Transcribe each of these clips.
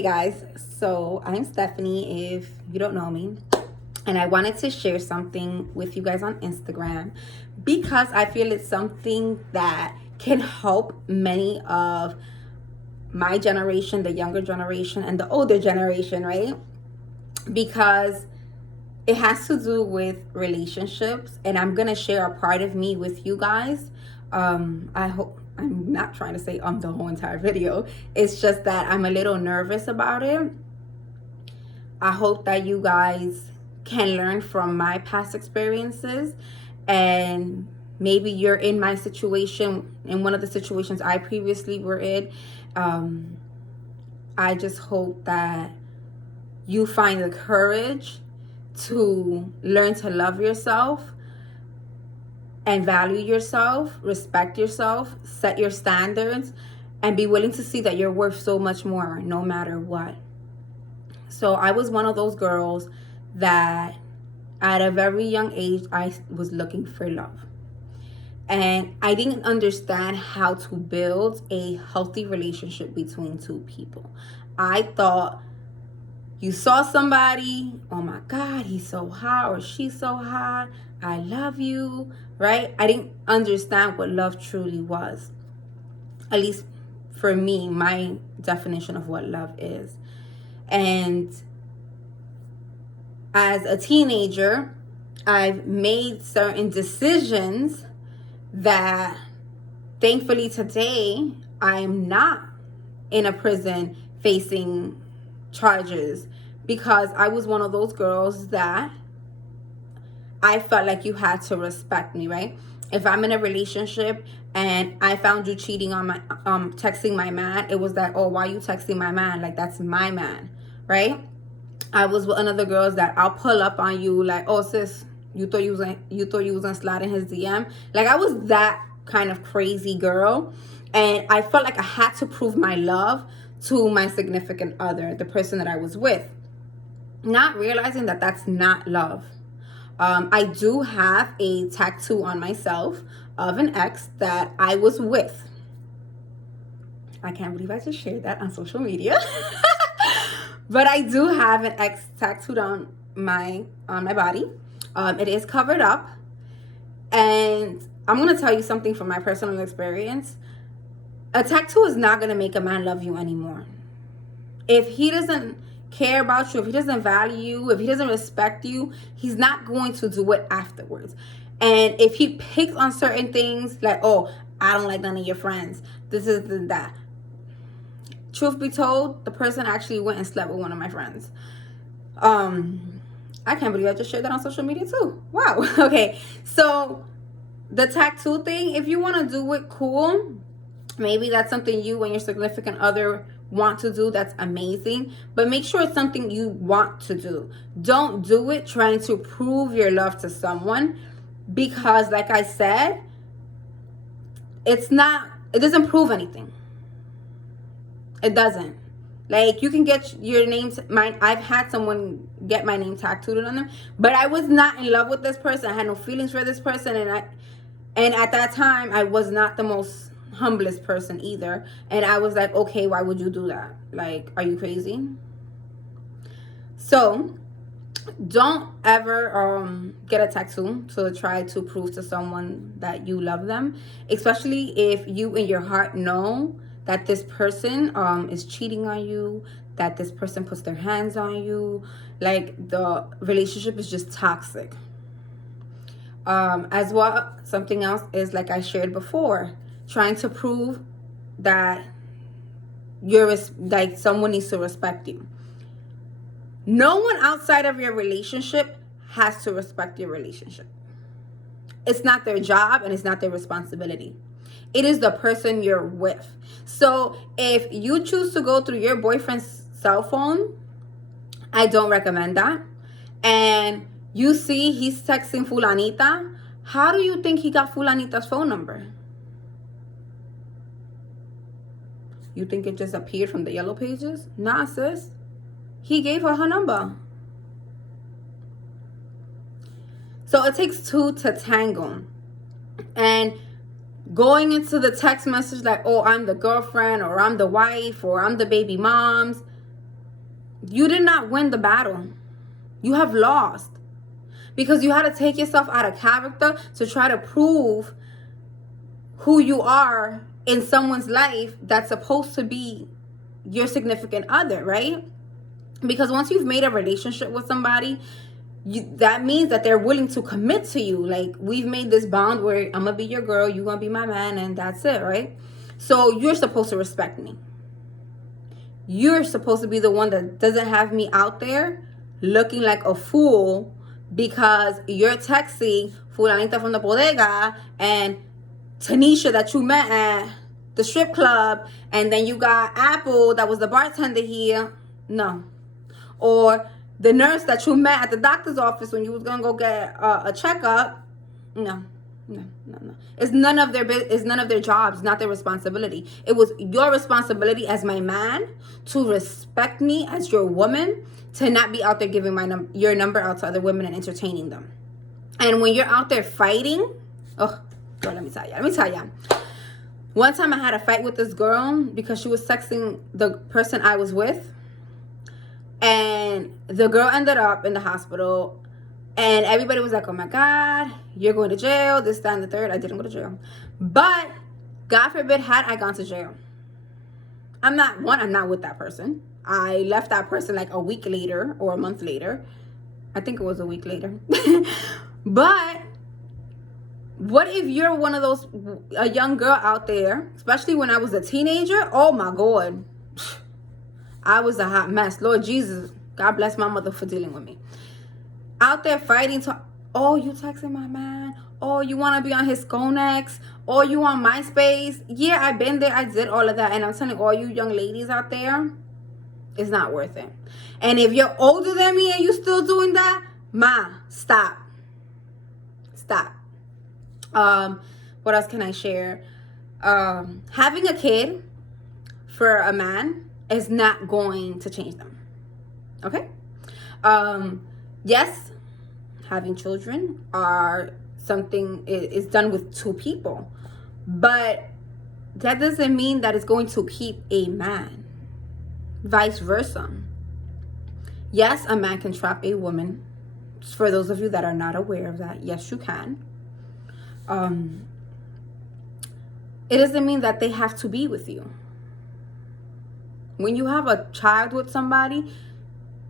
Hey guys, so I'm Stephanie, if you don't know me, and I wanted to share something with you guys on Instagram because I feel it's something that can help many of my generation, the younger generation, and the older generation, right? Because it has to do with relationships, and I'm gonna share a part of me with you guys. I hope I'm not trying to say the whole entire video. It's just that I'm a little nervous about it. I hope that you guys can learn from my past experiences, and maybe you're in my situation, in one of the situations I previously were in. I just hope that you find the courage to learn to love yourself and value yourself, respect yourself, set your standards, and be willing to see that you're worth so much more no matter what. So I was one of those girls that at a very young age, I was looking for love. And I didn't understand how to build a healthy relationship between two people. I thought you saw somebody, oh my God, he's so hot or she's so hot, I love you, right? I didn't understand what love truly was. At least for me, my definition of what love is. And as a teenager, I've made certain decisions that thankfully today I'm not in a prison facing charges, because I was one of those girls that I felt like you had to respect me, right? If I'm in a relationship and I found you cheating on my texting my man, it was like, oh, why you texting my man? Like, that's my man, right? I was one of the girls that I'll pull up on you like, oh sis, you thought you was gonna slide in his DM. Like, I was that kind of crazy girl, and I felt like I had to prove my love to my significant other, the person that I was with, not realizing that that's not love. I do have a tattoo on myself of an ex that I was with. I can't believe I just shared that on social media. But I do have an ex tattooed on my body. It is covered up. And I'm going to tell you something from my personal experience. A tattoo is not going to make a man love you anymore. If he doesn't care about you, if he doesn't value you, if he doesn't respect you, he's not going to do it afterwards. And if he picks on certain things like, oh, I don't like none of your friends, this is that. Truth be told, the person actually went and slept with one of my friends. I can't believe I just shared that on social media too. Wow. Okay. So the tattoo thing, if you want to do it, cool. Maybe that's something you and your significant other want to do. That's amazing. But make sure it's something you want to do. Don't do it trying to prove your love to someone, because like I said, it doesn't prove anything. It doesn't. Like, you can get your name, I've had someone get my name tattooed on them, but I was not in love with this person. I had no feelings for this person, and at that time I was not the most humblest person either. And I was like, okay, why would you do that? Like, are you crazy? So don't ever get a tattoo to try to prove to someone that you love them, especially if you in your heart know that this person is cheating on you, that this person puts their hands on you, like the relationship is just toxic. As well, something else is, like I shared before, trying to prove that like someone needs to respect you. No one outside of your relationship has to respect your relationship. It's not their job and it's not their responsibility. It is the person you're with. So if you choose to go through your boyfriend's cell phone, I don't recommend that. And you see he's texting Fulanita, how do you think he got Fulanita's phone number? You think it just appeared from the yellow pages? Nah, sis. He gave her number. So it takes two to tango. And going into the text message like, oh, I'm the girlfriend, or I'm the wife, or I'm the baby moms, you did not win the battle. You have lost. Because you had to take yourself out of character to try to prove who you are in someone's life that's supposed to be your significant other, right? Because once you've made a relationship with somebody, that means that they're willing to commit to you. Like, we've made this bond where I'm gonna be your girl, you're gonna be my man, and that's it, right? So you're supposed to respect me. You're supposed to be the one that doesn't have me out there looking like a fool because you're texting Fulanita from the bodega and Tanisha that you met at the strip club, and then you got Apple that was the bartender here. No. Or the nurse that you met at the doctor's office when you was gonna go get a checkup. No. It's none of their jobs, not their responsibility. It was your responsibility as my man to respect me as your woman, to not be out there giving your number out to other women and entertaining them. And when you're out there fighting, oh, girl, let me tell you. One time I had a fight with this girl because she was texting the person I was with. And the girl ended up in the hospital. And everybody was like, oh my God, you're going to jail, this, that, and the third. I didn't go to jail. But God forbid, had I gone to jail, I'm not with that person. I left that person like a week later or a month later. I think it was a week later. But what if you're one of those, a young girl out there, especially when I was a teenager? Oh my God. I was a hot mess. Lord Jesus, God bless my mother for dealing with me. Out there fighting to, oh, you texting my man? Oh, you want to be on his Skonex? Oh, you on MySpace? Yeah, I've been there. I did all of that. And I'm telling all you young ladies out there, it's not worth it. And if you're older than me and you still doing that, stop. What else can I share? Having a kid for a man is not going to change them. Okay? Yes, having children are something is done with two people, but that doesn't mean that it's going to keep a man. Vice versa. Yes, a man can trap a woman. For those of you that are not aware of that, yes, you can. It doesn't mean that they have to be with you. When you have a child with somebody,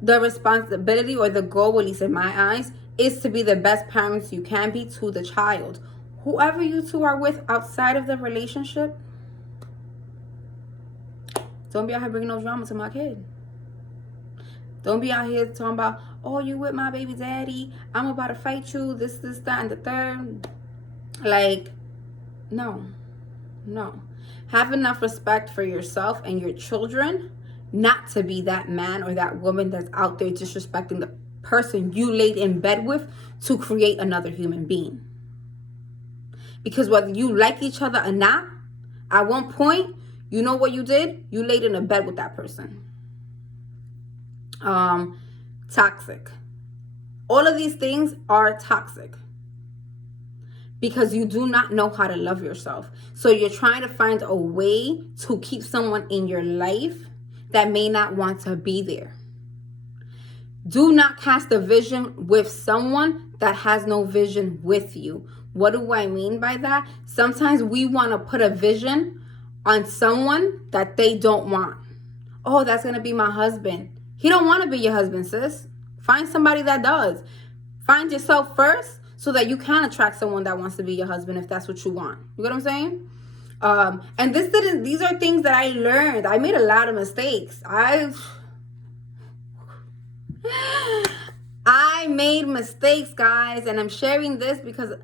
the responsibility or the goal, at least in my eyes, is to be the best parents you can be to the child. Whoever you two are with outside of the relationship, don't be out here bringing no drama to my kid. Don't be out here talking about, oh, you with my baby daddy, I'm about to fight you, this, that, and the third. Like, no. Have enough respect for yourself and your children not to be that man or that woman that's out there disrespecting the person you laid in bed with to create another human being. Because whether you like each other or not, at one point, you know what you did? You laid in a bed with that person. Toxic. All of these things are toxic. Because you do not know how to love yourself. So you're trying to find a way to keep someone in your life that may not want to be there. Do not cast a vision with someone that has no vision with you. What do I mean by that? Sometimes we want to put a vision on someone that they don't want. Oh, that's going to be my husband. He don't want to be your husband, sis. Find somebody that does. Find yourself first so that you can attract someone that wants to be your husband if that's what you want. You get what I'm saying? And these are things that I learned. I made a lot of mistakes. I made mistakes, guys, and I'm sharing this because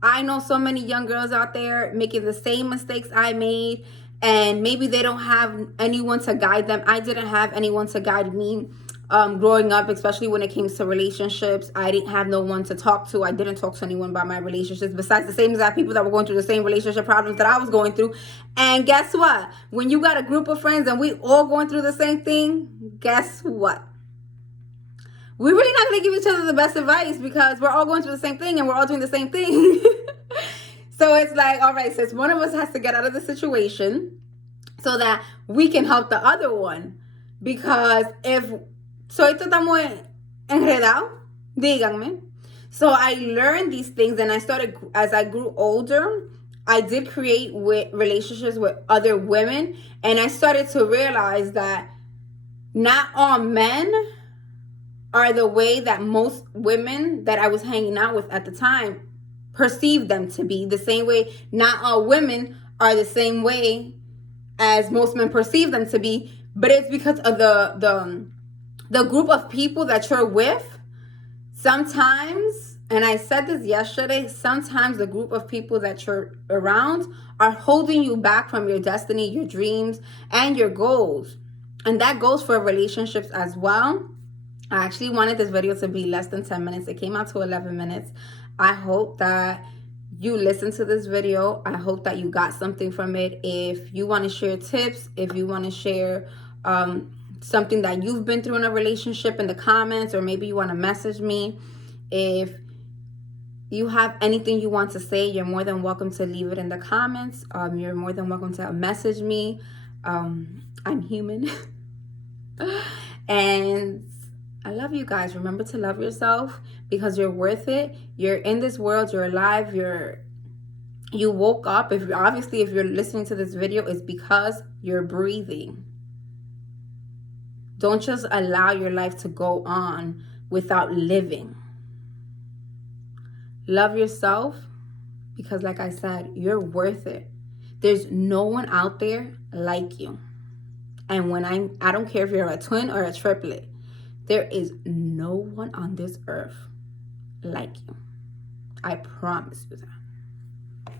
I know so many young girls out there making the same mistakes I made, and maybe they don't have anyone to guide them. I didn't have anyone to guide me growing up, especially when it came to relationships. I didn't have no one to talk to. I didn't talk to anyone about my relationships besides the same exact people that were going through the same relationship problems that I was going through. And guess what? When you got a group of friends and we all going through the same thing, guess what? We're really not going to give each other the best advice because we're all going through the same thing and we're all doing the same thing. So it's like, all right, sis, one of us has to get out of the situation so that we can help the other one. Because if So esto está muy enredado, díganme. So I learned these things, and I started, as I grew older, I did create relationships with other women, and I started to realize that not all men are the way that most women that I was hanging out with at the time perceived them to be. The same way not all women are the same way as most men perceive them to be, but it's because of the group of people that you're with. Sometimes, and I said this yesterday, sometimes the group of people that you're around are holding you back from your destiny, your dreams, and your goals. And that goes for relationships as well. I actually wanted this video to be less than 10 minutes. It came out to 11 minutes. I hope that you listen to this video. I hope that you got something from it. If you want to share tips, if you want to share something that you've been through in a relationship in the comments, or maybe you want to message me. If you have anything you want to say, you're more than welcome to leave it in the comments. You're more than welcome to message me. I'm human. And I love you guys. Remember to love yourself, because you're worth it. You're in this world. You're alive. You woke up. If you're listening to this video, it's because you're breathing. Don't just allow your life to go on without living. Love yourself, because like I said, you're worth it. There's no one out there like you. And I don't care if you're a twin or a triplet, there is no one on this earth like you. I promise you that.